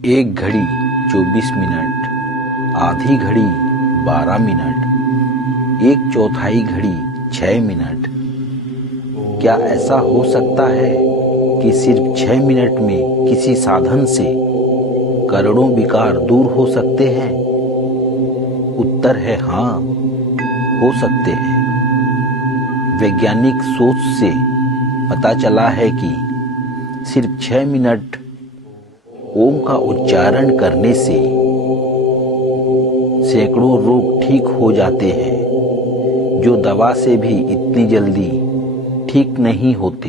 एक घड़ी 24 मिनट, आधी घड़ी 12 मिनट, एक चौथाई घड़ी 6 मिनट। क्या ऐसा हो सकता है कि सिर्फ 6 मिनट में किसी साधन से करोड़ों विकार दूर हो सकते हैं? उत्तर है हाँ, हो सकते हैं। वैज्ञानिक सोच से पता चला है कि सिर्फ 6 मिनट ओम का उच्चारण करने से सैकड़ों रोग ठीक हो जाते हैं, जो दवा से भी इतनी जल्दी ठीक नहीं होते।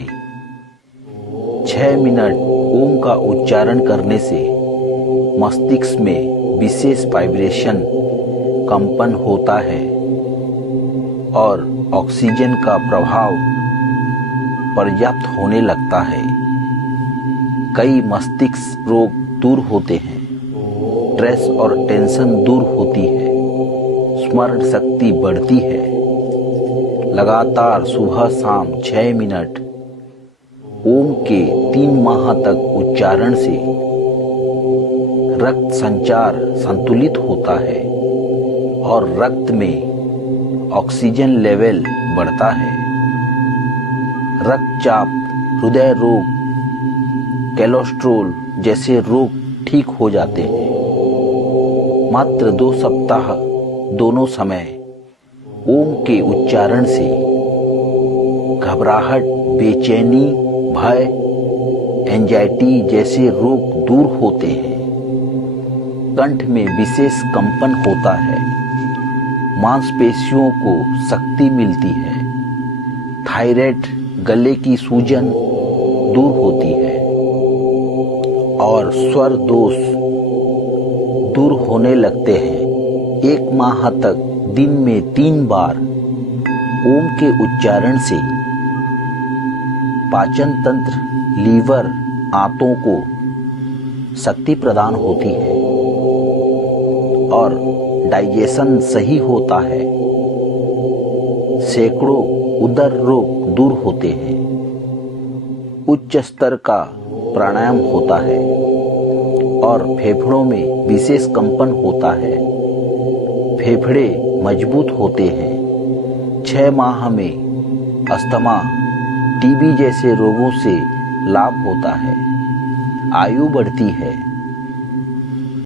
6 मिनट ओम का उच्चारण करने से मस्तिष्क में विशेष वाइब्रेशन कंपन होता है और ऑक्सीजन का प्रभाव पर्याप्त होने लगता है। कई मस्तिष्क रोग दूर होते हैं, स्ट्रेस और टेंशन दूर होती है, स्मरण शक्ति बढ़ती है। लगातार सुबह शाम 6 मिनट ओम के 3 माह तक उच्चारण से रक्त संचार संतुलित होता है और रक्त में ऑक्सीजन लेवल बढ़ता है। रक्तचाप, हृदय रोग, कोलेस्ट्रॉल जैसे रोग ठीक हो जाते हैं। मात्र 2 सप्ताह दोनों समय ओम के उच्चारण से घबराहट, बेचैनी, भय, एंजाइटी जैसे रोग दूर होते हैं। कंठ में विशेष कंपन होता है, मांसपेशियों को शक्ति मिलती है, थायराइड, गले की सूजन दूर होती है और स्वर दोष दूर होने लगते हैं। 1 माह तक दिन में 3 बार ओम के उच्चारण से पाचन तंत्र, लीवर, आंतों को शक्ति प्रदान होती है और डाइजेशन सही होता है। सैकड़ों उदर रोग दूर होते हैं। उच्च स्तर का प्राणायाम होता है और फेफड़ों में विशेष कंपन होता है। फेफड़े मजबूत होते हैं। 6 माह में अस्थमा, टीबी जैसे रोगों से लाभ होता है। आयु बढ़ती है।